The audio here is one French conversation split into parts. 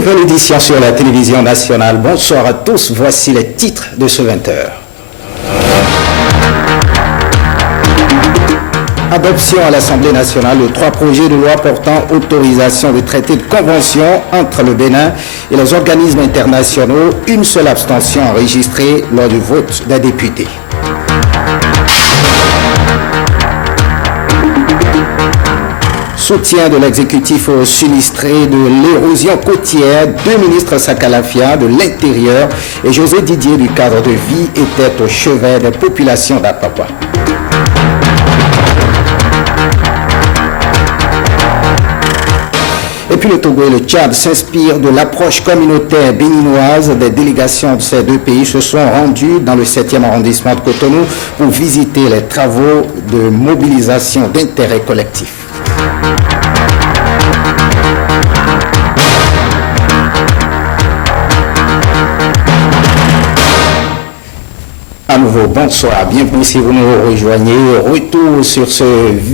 Nouvelle édition sur la télévision nationale. Bonsoir à tous, voici les titres de ce 20h. Adoption à l'Assemblée nationale de 3 projets de loi portant autorisation de traité de convention entre le Bénin et les organismes internationaux. Une seule abstention enregistrée lors du vote des députés. Soutien de l'exécutif aux sinistrés de l'érosion côtière. 2 ministres Sakalafia de l'Intérieur et José Didier du cadre de vie étaient au chevet des populations d'Apapa. Et puis le Togo et le Tchad s'inspirent de l'approche communautaire béninoise. Des délégations de ces 2 pays se sont rendues dans le 7e arrondissement de Cotonou pour visiter les travaux de mobilisation d'intérêt collectif. À nouveau, bonsoir, bienvenue si vous nous rejoignez. Retour sur ce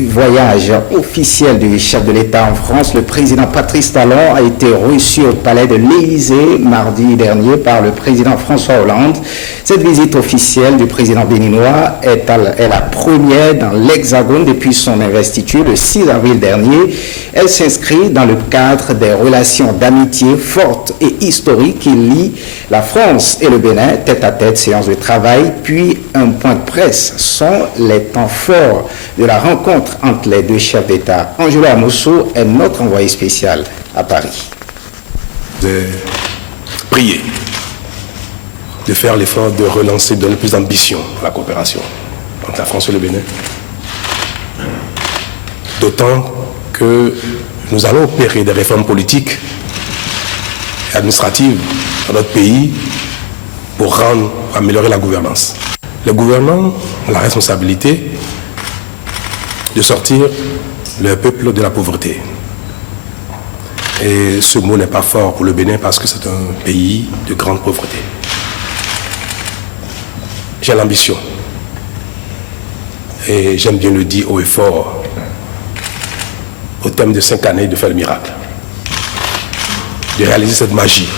voyage officiel du chef de l'État en France. Le président Patrice Talon a été reçu au palais de l'Élysée mardi dernier par le président François Hollande. Cette visite officielle du président béninois est la première dans l'Hexagone depuis son investiture le 6 avril dernier. Elle s'inscrit dans le cadre des relations d'amitié fortes et historiques qui lient la France et le Bénin, tête à tête, séance de travail, puis un point de presse sont les temps forts de la rencontre entre les 2 chefs d'État. Angelo Amosso est notre envoyé spécial à Paris. De prier, de faire l'effort de relancer, de donner plus d'ambition à la coopération entre la France et le Bénin. D'autant que nous allons opérer des réformes politiques et administratives dans notre pays pour améliorer la gouvernance. Le gouvernement a la responsabilité de sortir le peuple de la pauvreté. Et ce mot n'est pas fort pour le Bénin parce que c'est un pays de grande pauvreté. J'ai l'ambition, et j'aime bien le dire haut et fort, au terme de 5 années, de faire le miracle, de réaliser cette magie.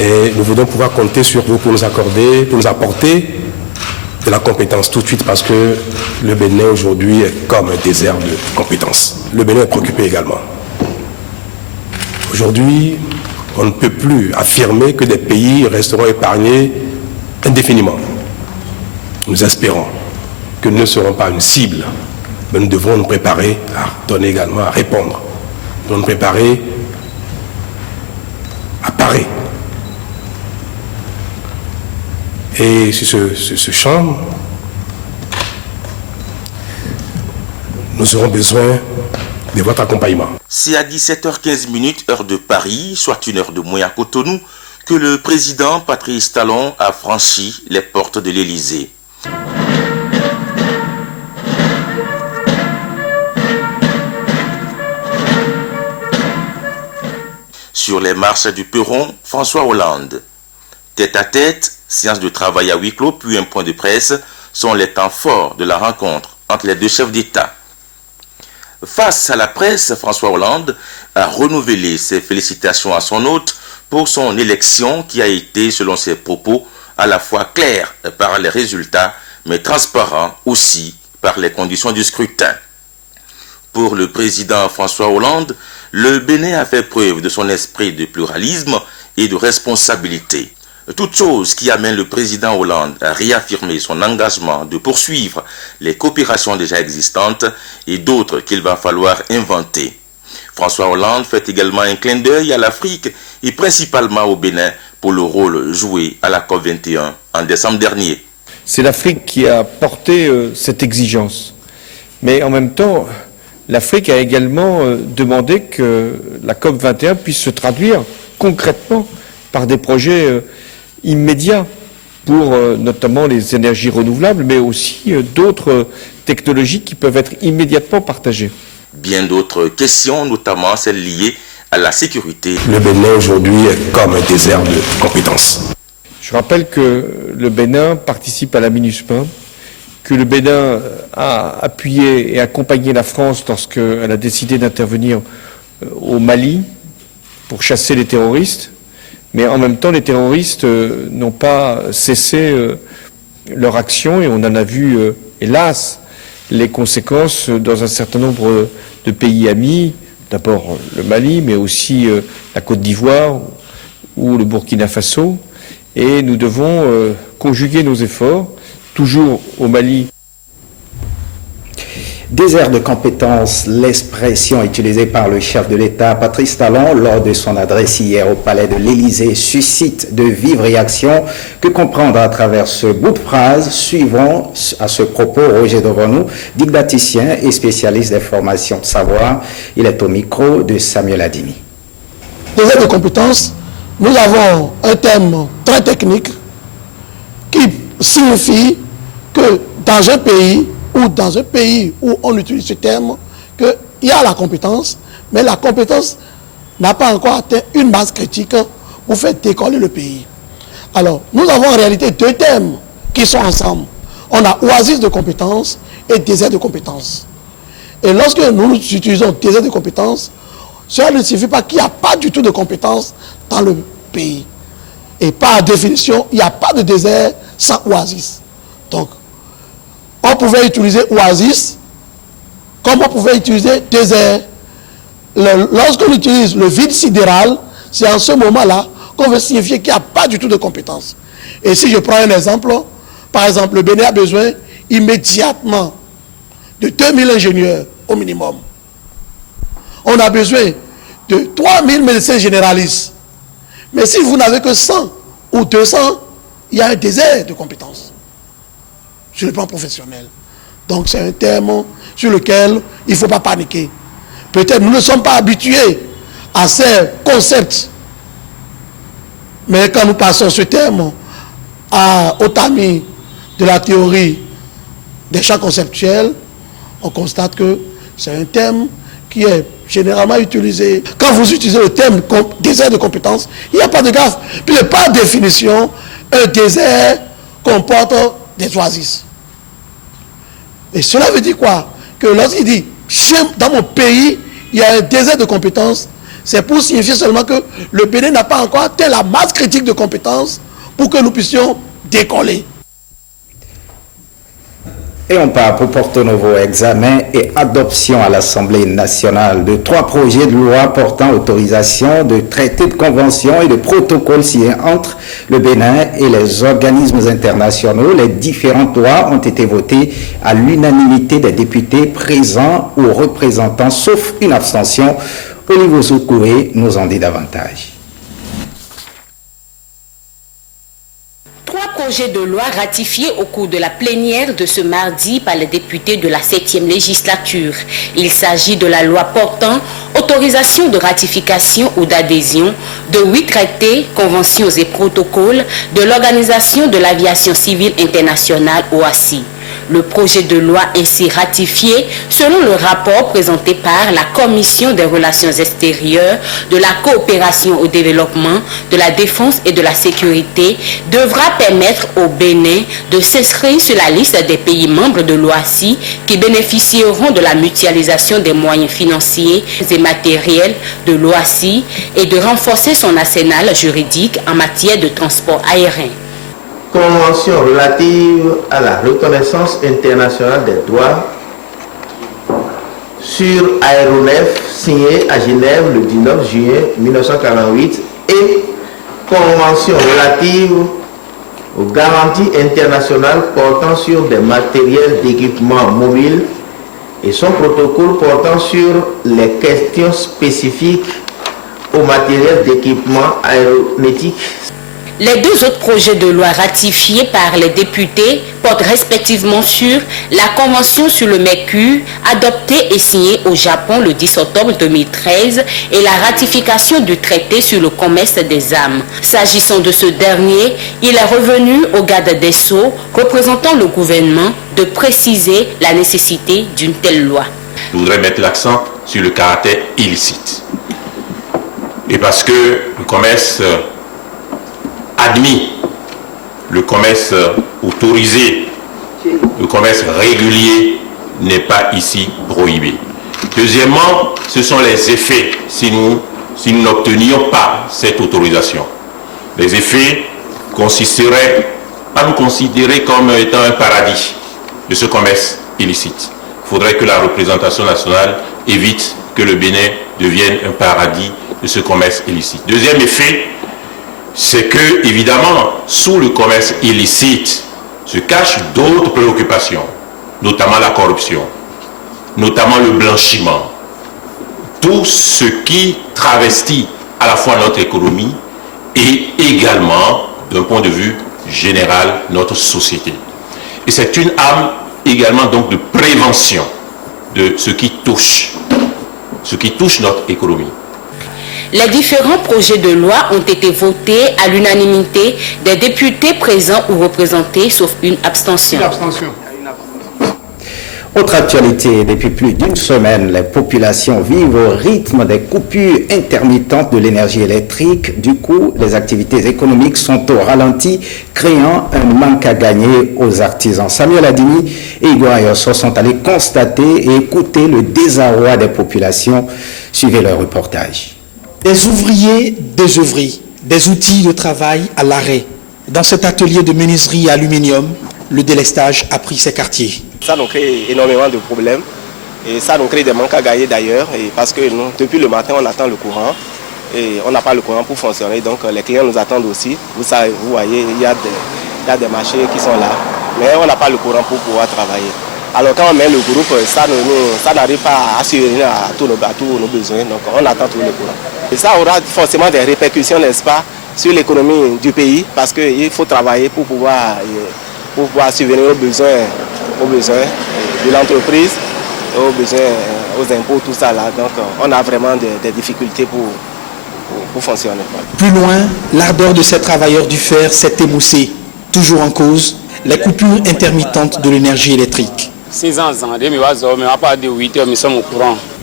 Et nous voudrons pouvoir compter sur vous pour nous apporter de la compétence tout de suite parce que le Bénin aujourd'hui est comme un désert de compétences. Le Bénin est préoccupé également. Aujourd'hui, on ne peut plus affirmer que des pays resteront épargnés indéfiniment. Nous espérons que nous ne serons pas une cible, mais nous devrons nous préparer à donner également, à répondre. Nous devons nous préparer à parer. Et sur ce champ, nous aurons besoin de votre accompagnement. C'est à 17h15, heure de Paris, soit 1 heure de moins à Cotonou, que le président Patrice Talon a franchi les portes de l'Élysée. Sur les marches du perron, François Hollande. Tête à tête, séance de travail à huis clos, puis un point de presse sont les temps forts de la rencontre entre les 2 chefs d'État. Face à la presse, François Hollande a renouvelé ses félicitations à son hôte pour son élection qui a été, selon ses propos, à la fois claire par les résultats, mais transparent aussi par les conditions du scrutin. Pour le président François Hollande, le Bénin a fait preuve de son esprit de pluralisme et de responsabilité. Toute chose qui amène le président Hollande à réaffirmer son engagement de poursuivre les coopérations déjà existantes et d'autres qu'il va falloir inventer. François Hollande fait également un clin d'œil à l'Afrique et principalement au Bénin pour le rôle joué à la COP21 en décembre dernier. C'est l'Afrique qui a porté cette exigence. Mais en même temps, l'Afrique a également demandé que la COP21 puisse se traduire concrètement par des projets immédiats pour notamment les énergies renouvelables, mais aussi d'autres technologies qui peuvent être immédiatement partagées. Bien d'autres questions, notamment celles liées à la sécurité. Le Bénin aujourd'hui est comme un désert de compétences. Je rappelle que le Bénin participe à la MINUSMA, que le Bénin a appuyé et accompagné la France lorsqu'elle a décidé d'intervenir au Mali, pour chasser les terroristes, mais en même temps les terroristes n'ont pas cessé leur action et on en a vu, hélas, les conséquences dans un certain nombre de pays amis, d'abord le Mali, mais aussi la Côte d'Ivoire ou le Burkina Faso, et nous devons conjuguer nos efforts, toujours au Mali. Désert de compétences, l'expression utilisée par le chef de l'État, Patrice Talon, lors de son adresse hier au palais de l'Élysée, suscite de vives réactions. Que comprendre à travers ce bout de phrase? Suivons à ce propos Roger Devenou, didacticien et spécialiste des formations de savoir. Il est au micro de Samuel Adimi. Désert de compétences, nous avons un terme très technique qui signifie que dans un pays où on utilise ce terme, qu'il y a la compétence, mais la compétence n'a pas encore atteint une masse critique pour faire décoller le pays. Alors, nous avons en réalité deux termes qui sont ensemble. On a oasis de compétences et désert de compétences. Et lorsque nous utilisons désert de compétences, cela ne signifie pas qu'il n'y a pas du tout de compétences dans le pays. Et par définition, il n'y a pas de désert sans oasis. Donc, on pouvait utiliser oasis comme on pouvait utiliser désert. Lorsqu'on utilise le vide sidéral, c'est en ce moment-là qu'on veut signifier qu'il n'y a pas du tout de compétences. Et si je prends un exemple, par exemple, le Bénin a besoin immédiatement de 2000 ingénieurs au minimum. On a besoin de 3000 médecins généralistes. Mais si vous n'avez que 100 ou 200, il y a un désert de compétences sur le plan professionnel. Donc c'est un terme sur lequel il ne faut pas paniquer. Peut-être nous ne sommes pas habitués à ces concepts. Mais quand nous passons ce terme au tamis de la théorie des champs conceptuels, on constate que c'est un terme qui est généralement utilisé. Quand vous utilisez le terme désert de compétences, il n'y a pas de gaffe. Puis par définition, un désert comporte des oasis. Et cela veut dire quoi? Que lorsqu'il dit, dans mon pays, il y a un désert de compétences, c'est pour signifier seulement que le Bénin n'a pas encore atteint la masse critique de compétences pour que nous puissions décoller. Et on part pour Porto Novo, examen et adoption à l'Assemblée nationale de 3 projets de loi portant autorisation de traités de conventions et de protocoles signés entre le Bénin et les organismes internationaux. Les différentes lois ont été votées à l'unanimité des députés présents ou représentants, sauf une abstention. Olivier Zoukouré nous en dit davantage. 3 projets de loi ratifiés au cours de la plénière de ce mardi par les députés de la 7e législature. Il s'agit de la loi portant autorisation de ratification ou d'adhésion de 8 traités, conventions et protocoles de l'Organisation de l'aviation civile internationale OACI. Le projet de loi ainsi ratifié, selon le rapport présenté par la Commission des relations extérieures, de la coopération au développement, de la défense et de la sécurité, devra permettre au Bénin de s'inscrire sur la liste des pays membres de l'OACI qui bénéficieront de la mutualisation des moyens financiers et matériels de l'OACI et de renforcer son arsenal juridique en matière de transport aérien. Convention relative à la reconnaissance internationale des droits sur aéronefs signée à Genève le 19 juillet 1948 et Convention relative aux garanties internationales portant sur des matériels d'équipement mobile et son protocole portant sur les questions spécifiques aux matériels d'équipement aéronautique. Les 2 autres projets de loi ratifiés par les députés portent respectivement sur la Convention sur le Mercure, adoptée et signée au Japon le 10 octobre 2013, et la ratification du traité sur le commerce des armes. S'agissant de ce dernier, il est revenu au garde des Sceaux, représentant le gouvernement, de préciser la nécessité d'une telle loi. Je voudrais mettre l'accent sur le caractère illicite. Et parce que le commerce admis, le commerce autorisé, le commerce régulier n'est pas ici prohibé. Deuxièmement, ce sont les effets si nous si nous n'obtenions pas cette autorisation. Les effets consisteraient à nous considérer comme étant un paradis de ce commerce illicite. Il faudrait que la représentation nationale évite que le Bénin devienne un paradis de ce commerce illicite. Deuxième effet, c'est que, évidemment, sous le commerce illicite se cachent d'autres préoccupations, notamment la corruption, notamment le blanchiment, tout ce qui travestit à la fois notre économie et également, d'un point de vue général, notre société. Et c'est une arme également donc de prévention de ce qui touche notre économie. Les différents projets de loi ont été votés à l'unanimité des députés présents ou représentés, sauf une abstention. Autre actualité, depuis plus d'une semaine, les populations vivent au rythme des coupures intermittentes de l'énergie électrique. Du coup, les activités économiques sont au ralenti, créant un manque à gagner aux artisans. Samuel Adimi et Igor Ayosso sont allés constater et écouter le désarroi des populations. Suivez leur reportage. Des ouvriers désœuvrés, des outils de travail à l'arrêt. Dans cet atelier de menuiserie aluminium, le délestage a pris ses quartiers. Ça nous crée énormément de problèmes et ça nous crée des manques à gagner d'ailleurs, parce que nous, depuis le matin on attend le courant et on n'a pas le courant pour fonctionner, donc les clients nous attendent aussi. Vous voyez, il y a des marchés qui sont là, mais on n'a pas le courant pour pouvoir travailler. Alors quand on met le groupe, ça n'arrive pas à subvenir à tous nos besoins, donc on attend tout le courant. Et ça aura forcément des répercussions, n'est-ce pas, sur l'économie du pays, parce qu'il faut travailler pour pouvoir subvenir aux besoins de l'entreprise, aux besoins, aux impôts, tout ça là. Donc on a vraiment des difficultés pour fonctionner. Plus loin, l'ardeur de ces travailleurs du fer s'est émoussée. Toujours en cause, les coupures intermittentes de l'énergie électrique.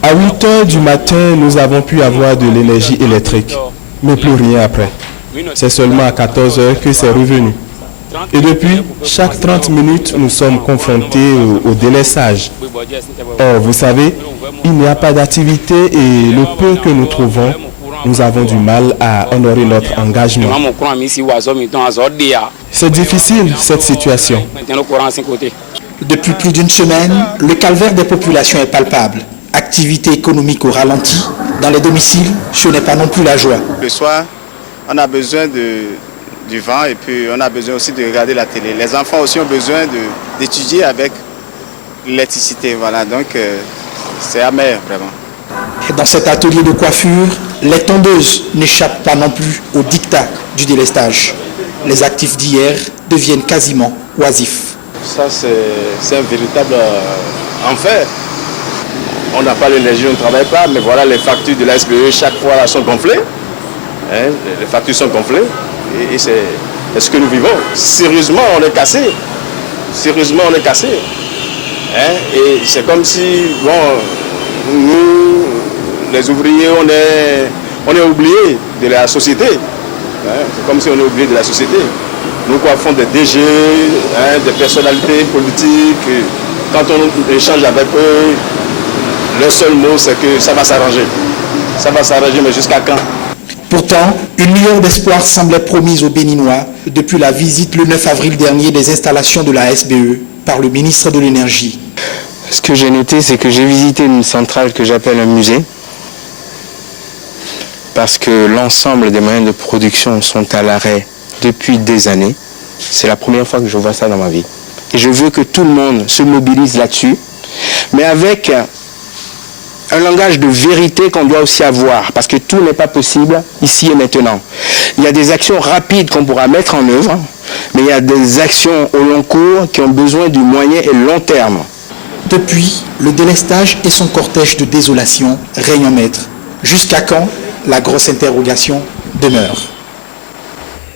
À 8 heures du matin, nous avons pu avoir de l'énergie électrique, mais plus rien après. C'est seulement à 14 heures que c'est revenu. Et depuis, chaque 30 minutes, nous sommes confrontés au délestage. Or, vous savez, il n'y a pas d'activité et le peu que nous trouvons, nous avons du mal à honorer notre engagement. C'est difficile, cette situation. Depuis plus d'une semaine, le calvaire des populations est palpable. Activité économique au ralenti. Dans les domiciles, ce n'est pas non plus la joie. Le soir, on a besoin du vent et puis on a besoin aussi de regarder la télé. Les enfants aussi ont besoin d'étudier avec l'électricité. Voilà, donc c'est amer vraiment. Et dans cet atelier de coiffure, les tondeuses n'échappent pas non plus au diktat du délestage. Les actifs d'hier deviennent quasiment oisifs. Ça c'est un véritable enfer. On n'a pas l'énergie, on ne travaille pas, mais voilà les factures de la SBE chaque fois là, sont gonflées. Hein, les factures sont gonflées. Et c'est ce que nous vivons. Sérieusement, on est cassé. Sérieusement, on est cassé. Hein? Et c'est comme si, bon, nous, les ouvriers, on est oubliés de la société. Hein? C'est comme si on est oubliés de la société. Nous coiffons des DG, hein, des personnalités politiques. Quand on échange avec eux, le seul mot, c'est que ça va s'arranger. Ça va s'arranger, mais jusqu'à quand? Pourtant, une lueur d'espoir semblait promise aux Béninois depuis la visite le 9 avril dernier des installations de la SBE par le ministre de l'Énergie. Ce que j'ai noté, c'est que j'ai visité une centrale que j'appelle un musée, parce que l'ensemble des moyens de production sont à l'arrêt depuis des années. C'est la première fois que je vois ça dans ma vie. Et je veux que tout le monde se mobilise là-dessus, mais avec un langage de vérité qu'on doit aussi avoir, parce que tout n'est pas possible ici et maintenant. Il y a des actions rapides qu'on pourra mettre en œuvre, mais il y a des actions au long cours qui ont besoin du moyen et long terme. Depuis, le délestage et son cortège de désolation règnent en maître. Jusqu'à quand? La grosse interrogation demeure.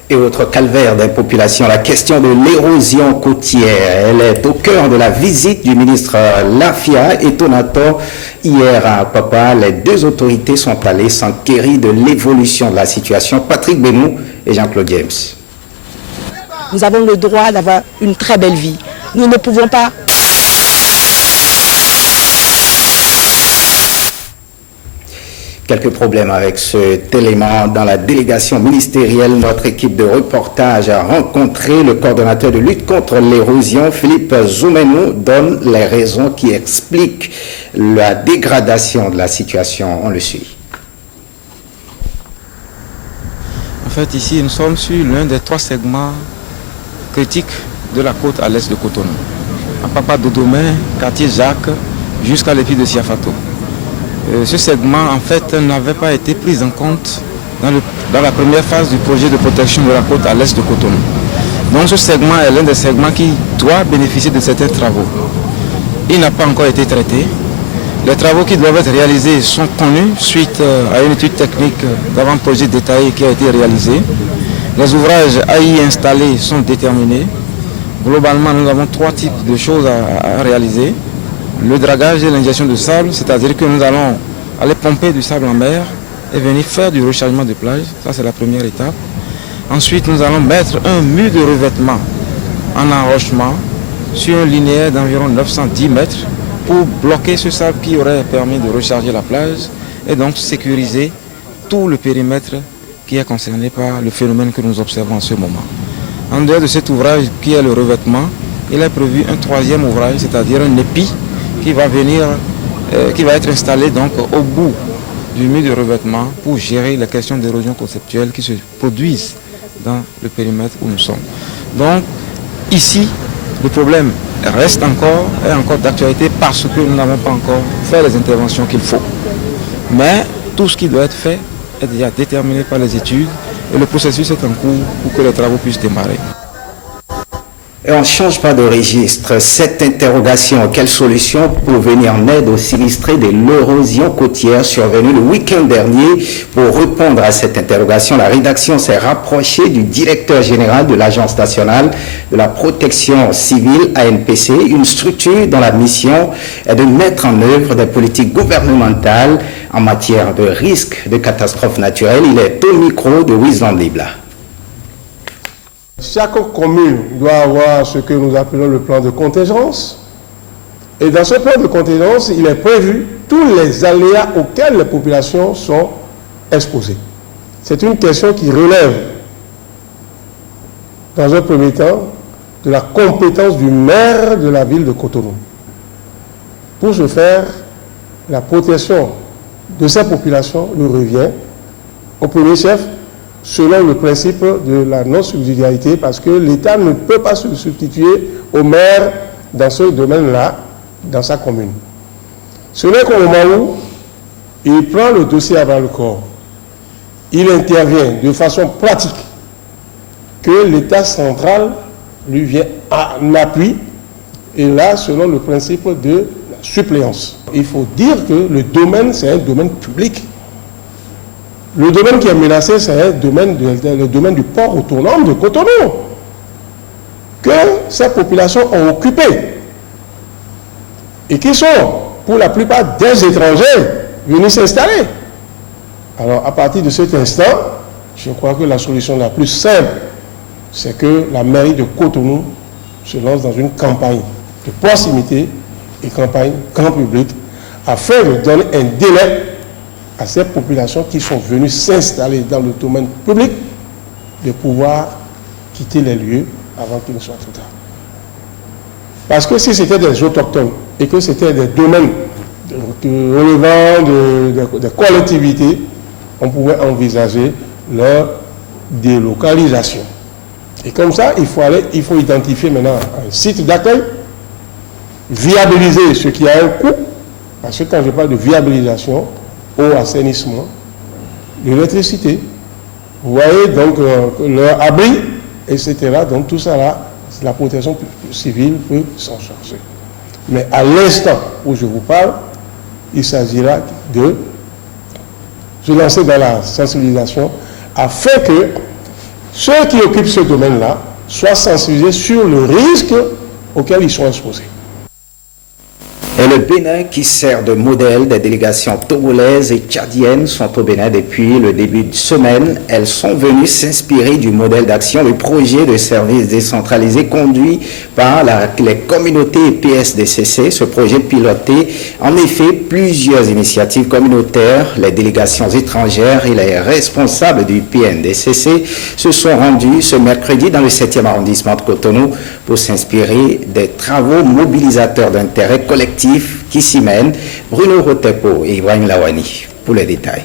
Et autre calvaire des populations, la question de l'érosion côtière. Elle est au cœur de la visite du ministre Lafia et Tonator hier à Papa. Les deux autorités sont allées s'enquérir de l'évolution de la situation. Patrick Benou et Jean-Claude James. Nous avons le droit d'avoir une très belle vie. Nous ne pouvons pas. Quelques problèmes avec cet élément dans la délégation ministérielle. Notre équipe de reportage a rencontré le coordonnateur de lutte contre l'érosion, Philippe Zoumenou, donne les raisons qui expliquent la dégradation de la situation. On le suit. En fait, ici, nous sommes sur l'un des 3 segments critiques de la côte à l'est de Cotonou. À Papa Dodomé, quartier Jacques, jusqu'à l'épi de Siafato. Ce segment, en fait, n'avait pas été pris en compte dans la première phase du projet de protection de la côte à l'est de Cotonou. Donc ce segment est l'un des segments qui doit bénéficier de certains travaux. Il n'a pas encore été traité. Les travaux qui doivent être réalisés sont connus suite à une étude technique d'avant-projet détaillé qui a été réalisée. Les ouvrages à y installer sont déterminés. Globalement, nous avons 3 types de choses à réaliser. Le dragage et l'injection de sable, c'est-à-dire que nous allons aller pomper du sable en mer et venir faire du rechargement de plage. Ça, c'est la première étape. Ensuite, nous allons mettre un mur de revêtement en enrochement sur un linéaire d'environ 910 mètres pour bloquer ce sable qui aurait permis de recharger la plage et donc sécuriser tout le périmètre qui est concerné par le phénomène que nous observons en ce moment. En dehors de cet ouvrage qui est le revêtement, il est prévu un 3e ouvrage, c'est-à-dire un épi qui va être installé donc au bout du mur de revêtement pour gérer les questions d'érosion conceptuelle qui se produisent dans le périmètre où nous sommes. Donc ici, le problème reste encore d'actualité parce que nous n'avons pas encore fait les interventions qu'il faut. Mais tout ce qui doit être fait est déjà déterminé par les études et le processus est en cours pour que les travaux puissent démarrer. Et on ne change pas de registre. Cette interrogation, quelle solution pour venir en aide aux sinistrés de l'érosion côtière survenue le week-end dernier? Pour répondre à cette interrogation, la rédaction s'est rapprochée du directeur général de l'Agence nationale de la protection civile, ANPC, une structure dont la mission est de mettre en œuvre des politiques gouvernementales en matière de risque de catastrophes naturelles. Il est au micro de Wisdom Libla. Chaque commune doit avoir ce que nous appelons le plan de contingence. Et dans ce plan de contingence, il est prévu tous les aléas auxquels les populations sont exposées. C'est une question qui relève, dans un premier temps, de la compétence du maire de la ville de Cotonou. Pour ce faire, la protection de ces populations lui revient au premier chef, selon le principe de la non-subsidiarité, parce que l'État ne peut pas se substituer au maire dans ce domaine-là, dans sa commune. Ce n'est qu'au moment où il prend le dossier à bras le corps, il intervient de façon pratique, que l'État central lui vient en appui, et là, selon le principe de la suppléance. Il faut dire que le domaine, c'est un domaine public. Le domaine qui est menacé, c'est le domaine du port autonome de Cotonou, que ces populations ont occupé et qui sont, pour la plupart, des étrangers venus s'installer. Alors, à partir de cet instant, je crois que la solution la plus simple, c'est que la mairie de Cotonou se lance dans une campagne de proximité et campagne grand public, afin de donner un délai à ces populations qui sont venues s'installer dans le domaine public de pouvoir quitter les lieux avant qu'il ne soit trop tard. Parce que si c'était des autochtones et que c'était des domaines relevant des collectivités, on pouvait envisager leur délocalisation. Et comme ça, il faut identifier maintenant un site d'accueil, viabiliser ce qui a un coût, parce que quand je parle de viabilisation, eau, assainissement, l'électricité, vous voyez donc leur abri, etc. Donc tout ça là, la protection civile peut s'en charger. Mais à l'instant où je vous parle, il s'agira de se lancer dans la sensibilisation afin que ceux qui occupent ce domaine-là soient sensibilisés sur le risque auquel ils sont exposés. Et le Bénin, qui sert de modèle, des délégations togolaises et tchadiennes sont au Bénin depuis le début de semaine. Elles sont venues s'inspirer du modèle d'action du projet de services décentralisés conduit par les communautés PSDCC. Ce projet pilotait en effet plusieurs initiatives communautaires. Les délégations étrangères et les responsables du PNDCC se sont rendus ce mercredi dans le 7e arrondissement de Cotonou pour s'inspirer des travaux mobilisateurs d'intérêt collectif qui s'y mènent. Bruno Rotepo et Ibrahim Lawani pour les détails.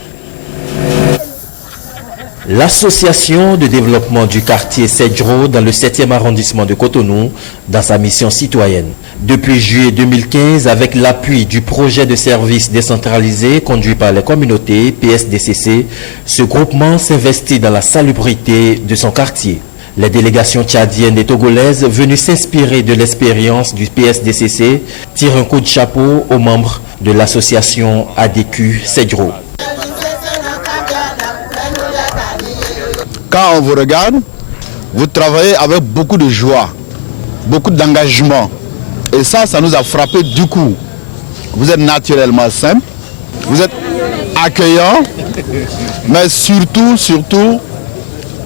L'association de développement du quartier Sedjro dans le 7e arrondissement de Cotonou dans sa mission citoyenne. Depuis juillet 2015, avec l'appui du projet de services décentralisés conduit par les communautés PSDCC, ce groupement s'investit dans la salubrité de son quartier. Les délégations tchadiennes et togolaises venues s'inspirer de l'expérience du PSDCC tirent un coup de chapeau aux membres de l'association ADQ Sedjro. Quand on vous regarde, vous travaillez avec beaucoup de joie, beaucoup d'engagement. Et ça nous a frappé du coup. Vous êtes naturellement simple, vous êtes accueillant, mais surtout,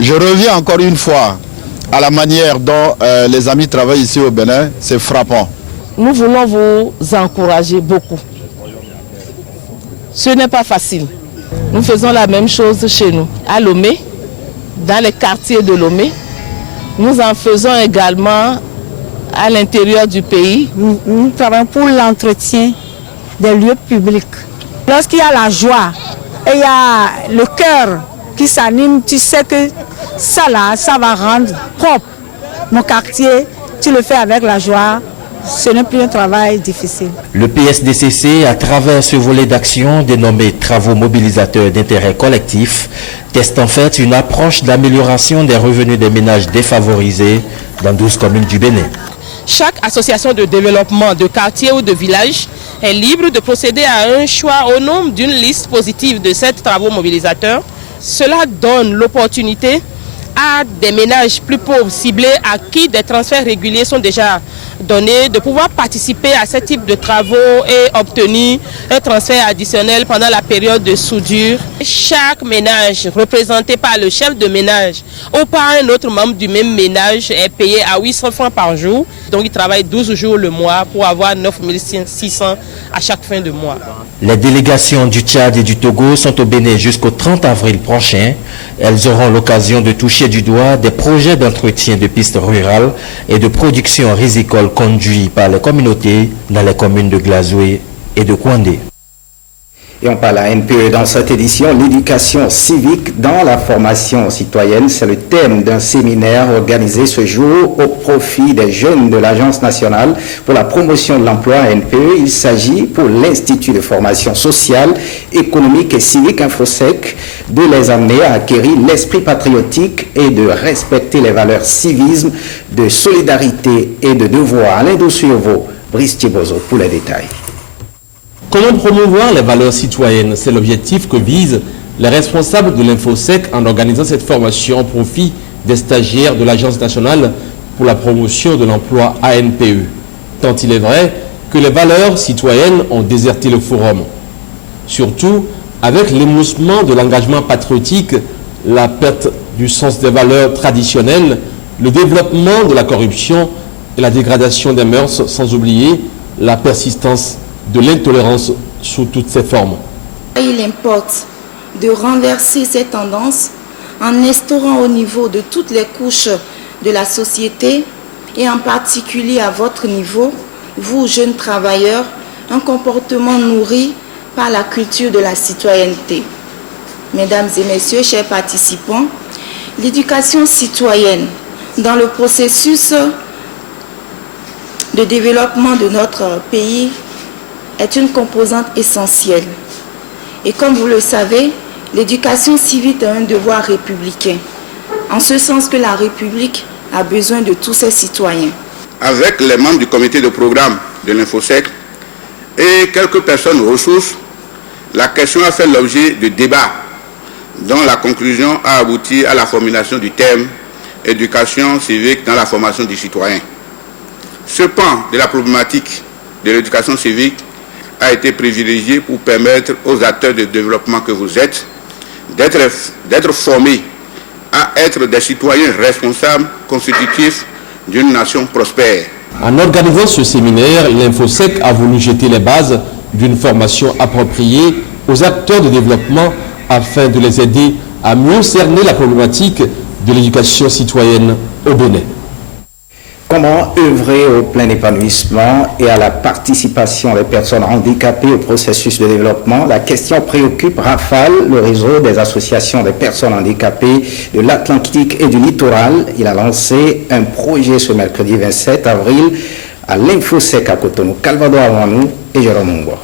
je reviens encore une fois à la manière dont les amis travaillent ici au Bénin, c'est frappant. Nous voulons vous encourager beaucoup. Ce n'est pas facile. Nous faisons la même chose chez nous, à Lomé, dans les quartiers de Lomé. Nous en faisons également à l'intérieur du pays. Nous travaillons pour l'entretien des lieux publics. Lorsqu'il y a la joie et il y a le cœur qui s'anime, tu sais que ça va rendre propre mon quartier. Tu le fais avec la joie. Ce n'est plus un travail difficile. Le PSDCC, à travers ce volet d'action dénommé Travaux mobilisateurs d'intérêt collectif, teste en fait une approche d'amélioration des revenus des ménages défavorisés dans 12 communes du Bénin. Chaque association de développement de quartier ou de village est libre de procéder à un choix au nom d'une liste positive de 7 travaux mobilisateurs. Cela donne l'opportunité à des ménages plus pauvres ciblés à qui des transferts réguliers sont déjà donnés de pouvoir participer à ce type de travaux et obtenir un transfert additionnel pendant la période de soudure. Chaque ménage représenté par le chef de ménage ou par un autre membre du même ménage est payé à 800 francs par jour. Donc il travaille 12 jours le mois pour avoir 9 600 à chaque fin de mois. Les délégations du Tchad et du Togo sont au Bénin jusqu'au 30 avril prochain. Elles auront l'occasion de toucher du doigt des projets d'entretien de pistes rurales et de production risicole conduits par les communautés dans les communes de Glazoué et de Kouandé. Et on parle à NPE dans cette édition, l'éducation civique dans la formation citoyenne. C'est le thème d'un séminaire organisé ce jour au profit des jeunes de l'Agence nationale pour la promotion de l'emploi NPE. Il s'agit pour l'Institut de formation sociale, économique et civique Infosec de les amener à acquérir l'esprit patriotique et de respecter les valeurs civisme, de solidarité et de devoir. Alain Dossuyovaux, Brice Thibozo pour les détails. Comment promouvoir les valeurs citoyennes? C'est l'objectif que visent les responsables de l'Infosec en organisant cette formation au profit des stagiaires de l'Agence nationale pour la promotion de l'emploi ANPE. Tant il est vrai que les valeurs citoyennes ont déserté le forum. Surtout avec l'émoussement de l'engagement patriotique, la perte du sens des valeurs traditionnelles, le développement de la corruption et la dégradation des mœurs, sans oublier la persistance de l'intolérance sous toutes ses formes. Il importe de renverser ces tendances en instaurant au niveau de toutes les couches de la société et en particulier à votre niveau, vous jeunes travailleurs, un comportement nourri par la culture de la citoyenneté. Mesdames et messieurs, chers participants, l'éducation citoyenne dans le processus de développement de notre pays est une composante essentielle. Et comme vous le savez, l'éducation civique est un devoir républicain, en ce sens que la République a besoin de tous ses citoyens. Avec les membres du comité de programme de l'Infosec et quelques personnes ressources, la question a fait l'objet de débats dont la conclusion a abouti à la formulation du thème « Éducation civique dans la formation du citoyen ». Ce pan de la problématique de l'éducation civique a été privilégié pour permettre aux acteurs de développement que vous êtes d'être formés à être des citoyens responsables constitutifs d'une nation prospère. En organisant ce séminaire, l'Infosec a voulu jeter les bases d'une formation appropriée aux acteurs de développement afin de les aider à mieux cerner la problématique de l'éducation citoyenne au Bénin. Comment œuvrer au plein épanouissement et à la participation des personnes handicapées au processus de développement? La question préoccupe Rafale, le réseau des associations des personnes handicapées de l'Atlantique et du littoral. Il a lancé un projet ce mercredi 27 avril à l'Infosec à Cotonou. Calvado Awanou et Jérôme Mungwa.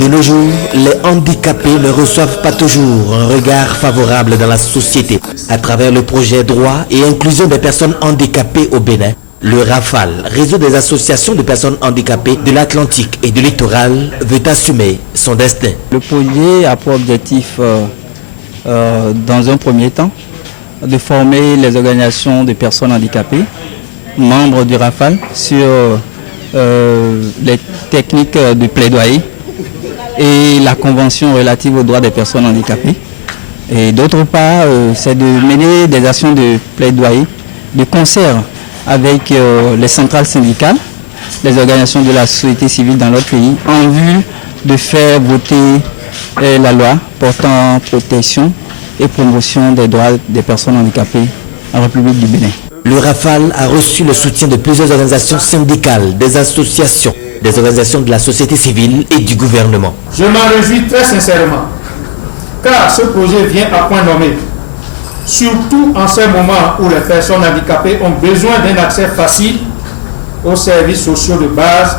De nos jours, les handicapés ne reçoivent pas toujours un regard favorable dans la société. À travers le projet Droit et Inclusion des personnes handicapées au Bénin, le Rafale, réseau des associations de personnes handicapées de l'Atlantique et du littoral, veut assumer son destin. Le projet a pour objectif, dans un premier temps, de former les organisations de personnes handicapées, membres du Rafale, sur les techniques de plaidoyer et la convention relative aux droits des personnes handicapées. Et d'autre part, c'est de mener des actions de plaidoyer, de concert avec les centrales syndicales, les organisations de la société civile dans notre pays, en vue de faire voter la loi portant protection et promotion des droits des personnes handicapées en République du Bénin. Le Rafale a reçu le soutien de plusieurs organisations syndicales, des associations, des organisations de la société civile et du gouvernement. Je m'en réjouis très sincèrement, car ce projet vient à point nommé, surtout en ces moments où les personnes handicapées ont besoin d'un accès facile aux services sociaux de base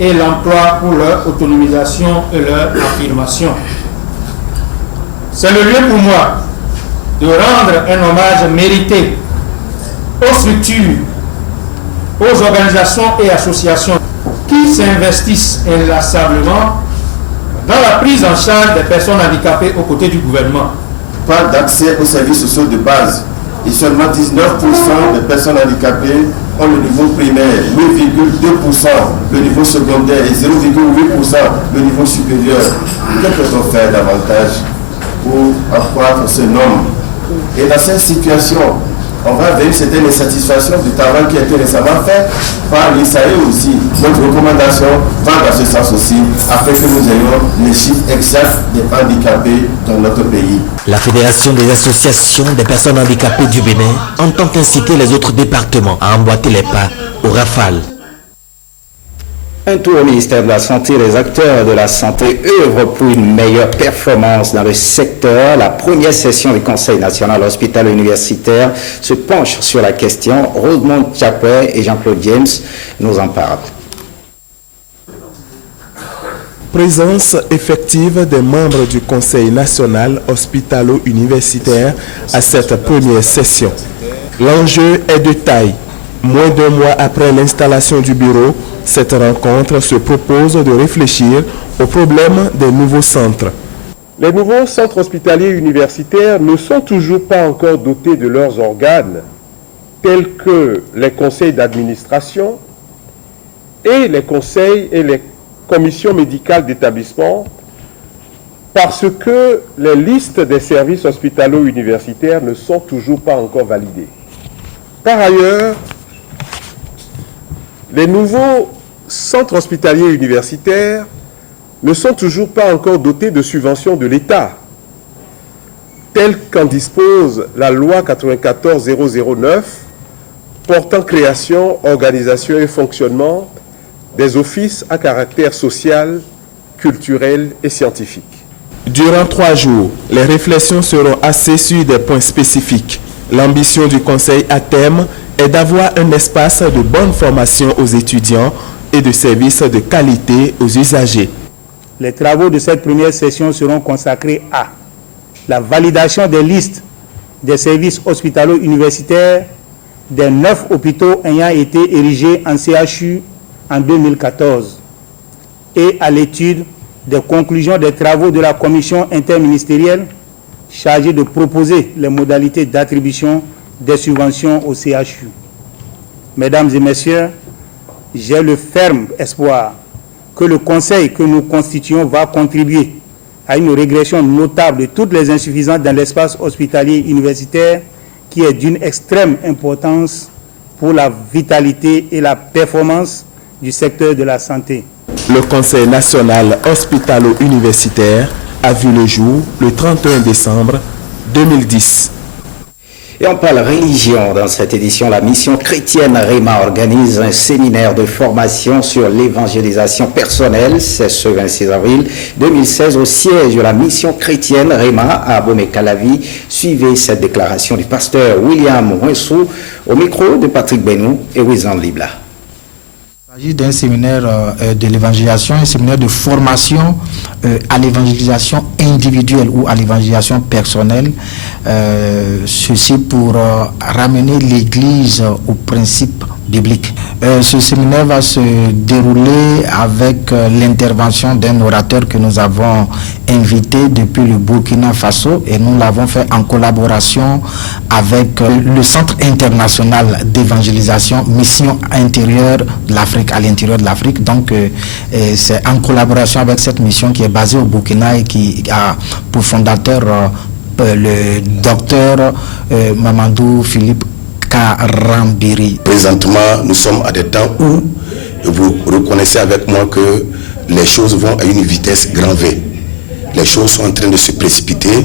et l'emploi pour leur autonomisation et leur affirmation. C'est le lieu pour moi de rendre un hommage mérité aux structures, aux organisations et associations qui s'investissent inlassablement dans la prise en charge des personnes handicapées aux côtés du gouvernement. Pas d'accès aux services sociaux de base et seulement 19% des personnes handicapées ont le niveau primaire, 8,2% le niveau secondaire et 0,8% le niveau supérieur. Que peut-on faire davantage pour accroître ce nombre? Et dans cette situation, on va vers une certaine insatisfaction du travail qui a été récemment fait par l'ISAE aussi. Notre recommandation va dans ce sens aussi, afin que nous ayons les chiffres exacts des handicapés dans notre pays. La Fédération des associations des personnes handicapées du Bénin entend inciter les autres départements à emboîter les pas au Rafale. Un tour au ministère de la Santé. Les acteurs de la santé œuvrent pour une meilleure performance dans le secteur. La première session du Conseil national hospitalo-universitaire se penche sur la question. Rosemont Chapouet et Jean-Claude James nous en parlent. Présence effective des membres du Conseil national hospitalo-universitaire à cette première session. L'enjeu est de taille. Moins d'un mois après l'installation du bureau, cette rencontre se propose de réfléchir aux problèmes des nouveaux centres. Les nouveaux centres hospitaliers universitaires ne sont toujours pas encore dotés de leurs organes, tels que les conseils d'administration et les conseils et les commissions médicales d'établissement, parce que les listes des services hospitalo-universitaires ne sont toujours pas encore validées. Par ailleurs, les nouveaux centres hospitaliers universitaires ne sont toujours pas encore dotés de subventions de l'État, telles qu'en dispose la loi 94-009 portant création, organisation et fonctionnement des offices à caractère social, culturel et scientifique. Durant 3 jours, les réflexions seront axées sur des points spécifiques. L'ambition du Conseil à terme est d'avoir un espace de bonne formation aux étudiants et de services de qualité aux usagers. Les travaux de cette première session seront consacrés à la validation des listes des services hospitalo-universitaires des 9 hôpitaux ayant été érigés en CHU en 2014 et à l'étude des conclusions des travaux de la commission interministérielle chargée de proposer les modalités d'attribution des subventions au CHU. Mesdames et messieurs, j'ai le ferme espoir que le conseil que nous constituons va contribuer à une régression notable de toutes les insuffisances dans l'espace hospitalier universitaire qui est d'une extrême importance pour la vitalité et la performance du secteur de la santé. Le Conseil national hospitalo-universitaire a vu le jour le 31 décembre 2010. Et on parle religion. Dans cette édition, la mission chrétienne REMA organise un séminaire de formation sur l'évangélisation personnelle. C'est ce 26 avril 2016 au siège de la mission chrétienne REMA à Abomey-Calavi. Suivez cette déclaration du pasteur William Ouensou au micro de Patrick Benou et Wizan Libla. Il s'agit d'un séminaire de l'évangélisation, un séminaire de formation à l'évangélisation individuelle ou à l'évangélisation personnelle. Ceci pour ramener l'Église au principe biblique. Ce séminaire va se dérouler avec l'intervention d'un orateur que nous avons invité depuis le Burkina Faso et nous l'avons fait en collaboration avec le Centre international d'évangélisation Mission intérieure de l'Afrique, à l'intérieur de l'Afrique. Donc c'est en collaboration avec cette mission qui est basée au Burkina et qui a pour fondateur le docteur Mamadou Philippe Karambiri. Présentement, nous sommes à des temps où vous reconnaissez avec moi que les choses vont à une vitesse grand V. Les choses sont en train de se précipiter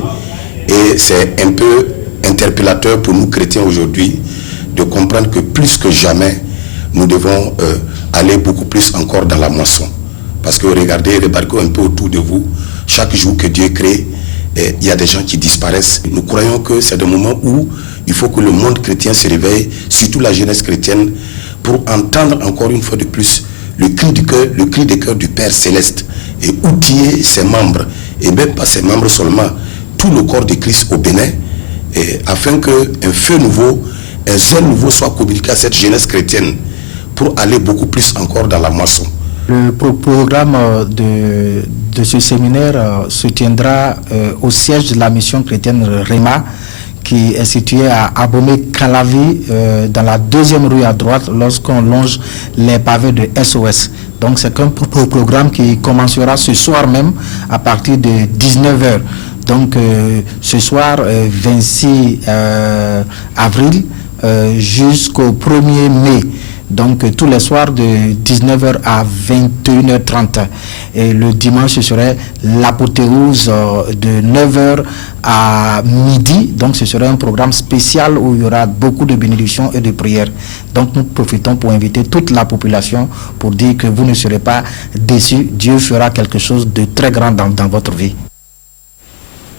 et c'est un peu interpellateur pour nous chrétiens aujourd'hui de comprendre que plus que jamais, nous devons aller beaucoup plus encore dans la moisson. Parce que regardez un peu autour de vous, chaque jour que Dieu crée, il y a des gens qui disparaissent. Nous croyons que c'est le moment où il faut que le monde chrétien se réveille, surtout la jeunesse chrétienne, pour entendre encore une fois de plus le cri du cœur, le cri des cœurs du Père Céleste et outiller ses membres, et même pas ses membres seulement, tout le corps de Christ au Bénin, afin qu'un feu nouveau, un zèle nouveau soit communiqué à cette jeunesse chrétienne pour aller beaucoup plus encore dans la moisson. Le programme de ce séminaire se tiendra au siège de la mission chrétienne REMA, qui est situé à Abomey-Calavi, dans la 2e rue à droite, lorsqu'on longe les pavés de SOS. Donc c'est un programme qui commencera ce soir même à partir de 19h. Donc ce soir, 26 avril, jusqu'au 1er mai. Donc tous les soirs de 19h à 21h30. Et le dimanche, ce serait l'apothéose de 9h à midi. Donc ce serait un programme spécial où il y aura beaucoup de bénédictions et de prières. Donc nous profitons pour inviter toute la population pour dire que vous ne serez pas déçus. Dieu fera quelque chose de très grand dans votre vie.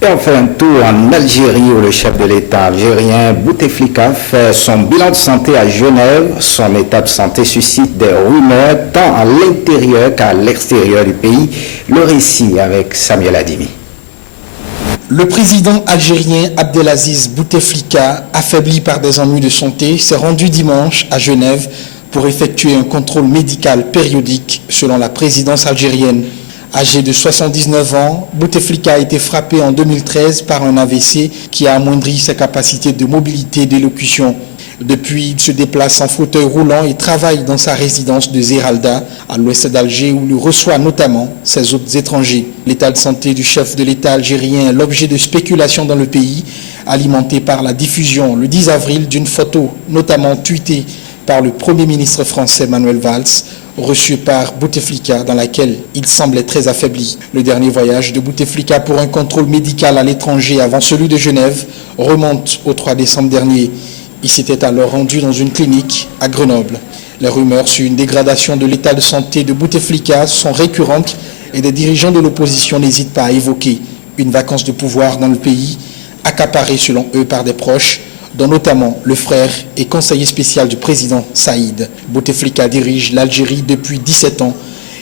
Et on fait un tour en Algérie où le chef de l'État algérien Bouteflika fait son bilan de santé à Genève. Son état de santé suscite des rumeurs tant à l'intérieur qu'à l'extérieur du pays. Le récit avec Samuel Adimi. Le président algérien Abdelaziz Bouteflika, affaibli par des ennuis de santé, s'est rendu dimanche à Genève pour effectuer un contrôle médical périodique selon la présidence algérienne. Âgé de 79 ans, Bouteflika a été frappé en 2013 par un AVC qui a amoindri ses capacités de mobilité et d'élocution. Depuis, il se déplace en fauteuil roulant et travaille dans sa résidence de Zeralda, à l'ouest d'Alger, où il reçoit notamment ses hôtes étrangers. L'état de santé du chef de l'État algérien est l'objet de spéculations dans le pays, alimenté par la diffusion le 10 avril d'une photo, notamment tweetée par le Premier ministre français Manuel Valls, reçu par Bouteflika, dans laquelle il semblait très affaibli. Le dernier voyage de Bouteflika pour un contrôle médical à l'étranger avant celui de Genève remonte au 3 décembre dernier. Il s'était alors rendu dans une clinique à Grenoble. Les rumeurs sur une dégradation de l'état de santé de Bouteflika sont récurrentes et des dirigeants de l'opposition n'hésitent pas à évoquer une vacance de pouvoir dans le pays, accaparée selon eux par des proches, dont notamment le frère et conseiller spécial du président Saïd. Bouteflika dirige l'Algérie depuis 17 ans.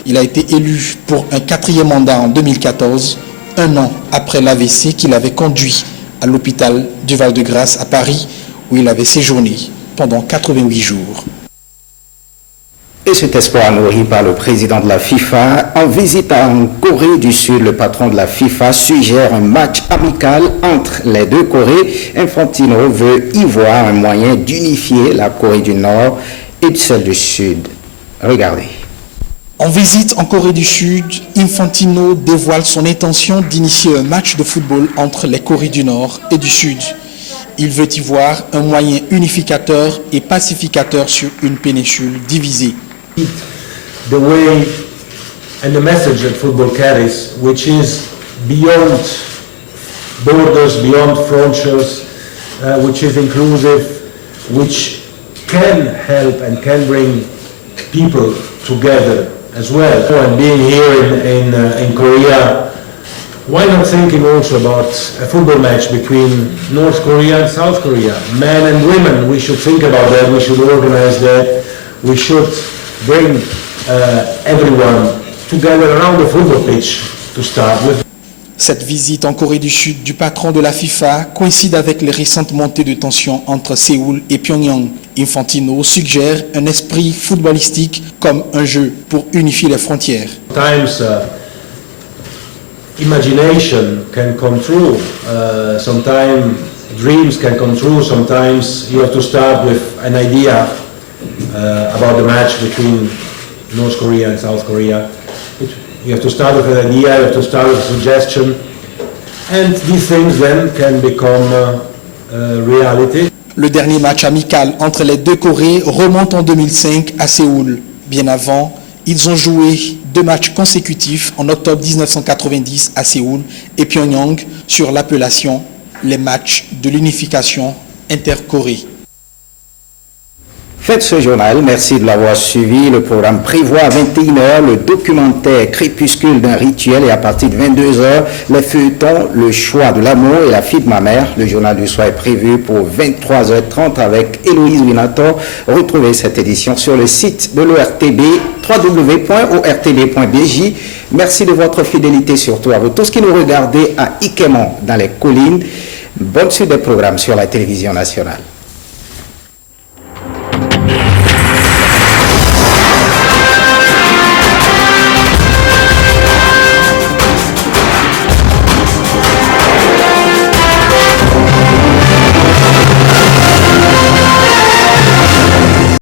Il a été élu pour un 4e mandat en 2014, un an après l'AVC qu'il avait conduit à l'hôpital du Val-de-Grâce à Paris, où il avait séjourné pendant 88 jours. Et cet espoir nourri par le président de la FIFA, en visite en Corée du Sud, le patron de la FIFA suggère un match amical entre les deux Corées. Infantino veut y voir un moyen d'unifier la Corée du Nord et celle du Sud. Regardez. En visite en Corée du Sud, Infantino dévoile son intention d'initier un match de football entre les Corées du Nord et du Sud. Il veut y voir un moyen unificateur et pacificateur sur une péninsule divisée. The way and the message that football carries, which is beyond borders, beyond frontiers, which is inclusive, which can help and can bring people together as well. And being here in Korea, why not thinking also about a football match between North Korea and South Korea? Men and women, we should think about that, we should organize that, we should bring everyone together around the football pitch to start with. Cette visite en Corée du Sud du patron de la FIFA coïncide avec les récentes montées de tension entre Séoul et Pyongyang. Infantino suggère un esprit footballistique comme un jeu pour unifier les frontières. Sometimes imagination can come true, sometimes dreams can come true, sometimes you have to start with an idea about the match between North Korea and South Korea. You have to start with an idea, you have to start with a suggestion, and these things then can become reality. Le dernier match amical entre les deux Corées remonte en 2005 à Séoul. Bien avant, ils ont joué 2 matchs consécutifs en octobre 1990 à Séoul et Pyongyang sur l'appellation les matchs de l'unification intercorée. Faites ce journal, merci de l'avoir suivi. Le programme prévoit à 21h le documentaire Crépuscule d'un rituel et à partir de 22h, les feuilletons Le choix de l'amour et La fille de ma mère. Le journal du soir est prévu pour 23h30 avec Héloïse Winator. Retrouvez cette édition sur le site de l'ORTB, www.ortb.bj. Merci de votre fidélité, surtout à vous tous qui nous regardez à Ikemon dans les collines. Bonne suite des programmes sur la télévision nationale.